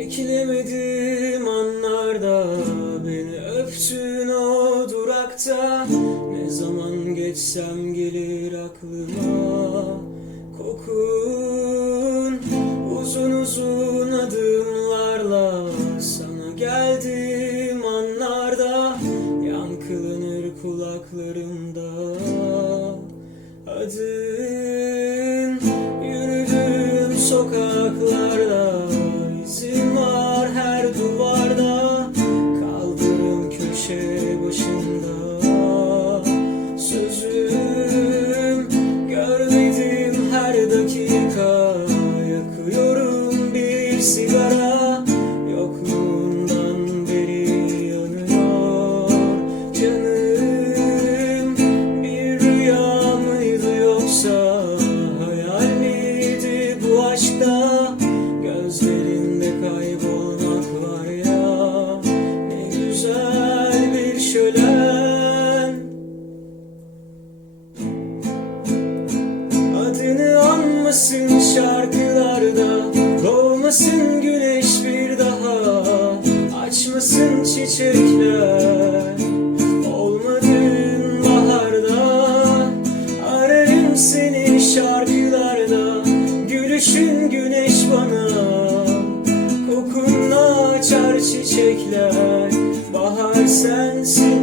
Beklemedim anlarda Beni. Öptün o durakta. Ne zaman geçsem gelir aklıma. Kokun Uzun uzun adımlarla Sana geldim anlarda. Yankılanır kulaklarımda. Adın Yürüdüm sokaklarda esse. Çiçekler Olmadın baharda Ararım seni şarkılarda. Gülüşün güneş bana Kokunla açar Bahar sensin